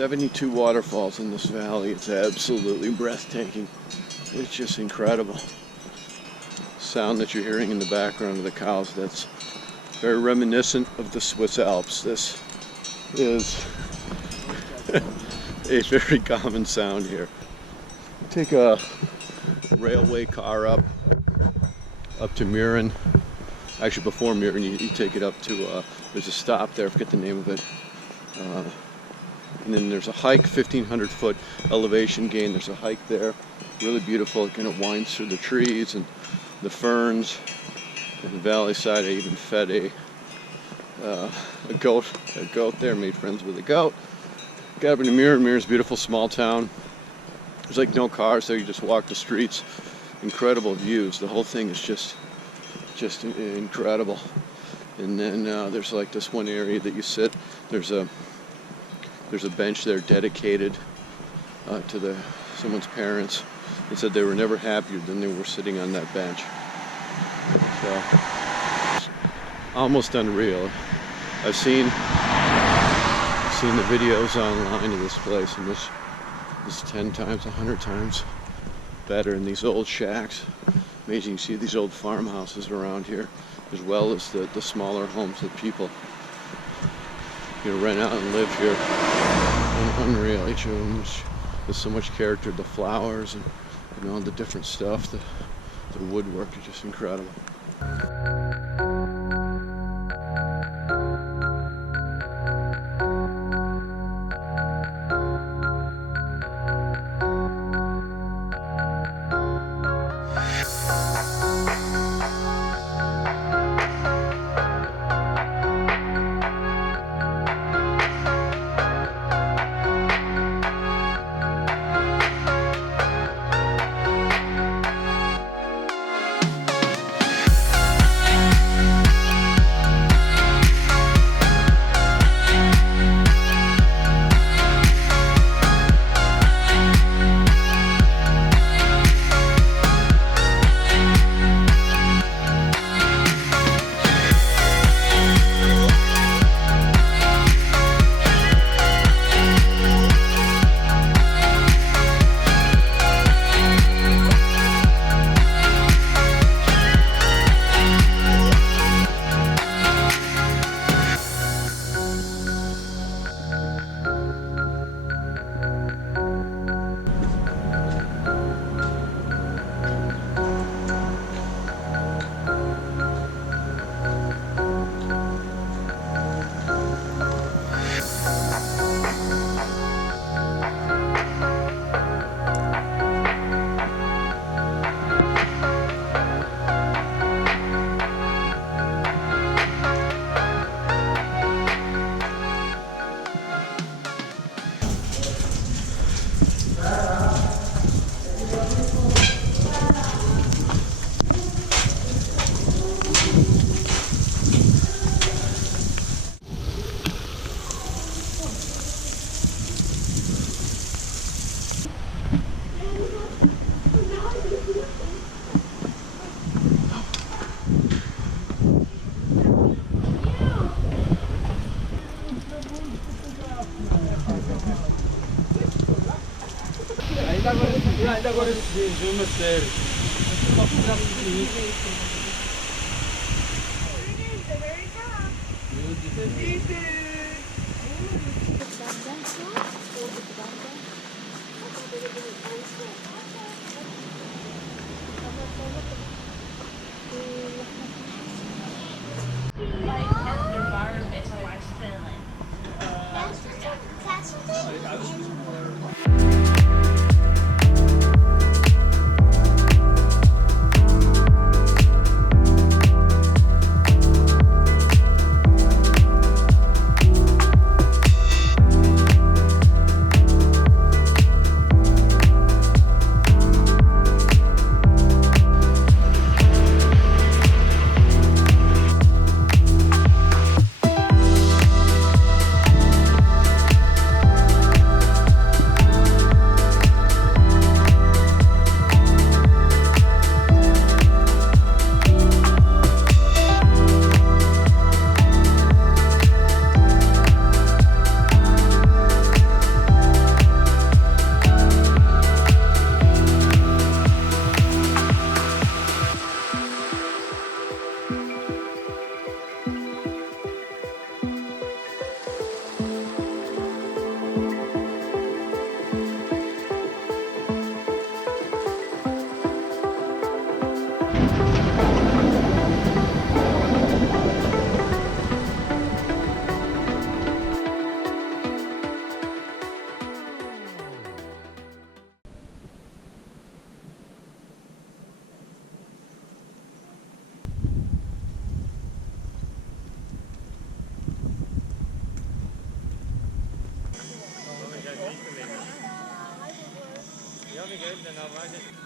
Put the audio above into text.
72 waterfalls in this valley. It's absolutely breathtaking. It's just incredible. Sound that you're hearing in the background of the cows, that's very reminiscent of the Swiss Alps. This is a very common sound here. Take a railway car up to Mürren. Actually, before Mürren, you take it up to, there's a stop there, I forget the name of it. And then there's a hike, 1,500 foot elevation gain. There's a hike there, really beautiful. It kind of winds through the trees and the ferns. And the valley side, I even fed a goat there, made friends with a goat. Got up into Mürren. Mürren's a beautiful small town. There's like no cars there, you just walk the streets. Incredible views. The whole thing is just incredible. And then there's like this one area that you sit. There's a bench there dedicated to someone's parents. They said they were never happier than they were sitting on that bench. So, almost unreal. I've seen the videos online of this place, and this is 10 times, 100 times better in these old shacks. Amazing, you see these old farmhouses around here, as well as the smaller homes that people rent out and live here. Unreal. Each of them, there's so much character. The flowers and all the different stuff. The woodwork is just incredible. Ainda agora de uma série. Geld, dann erwartet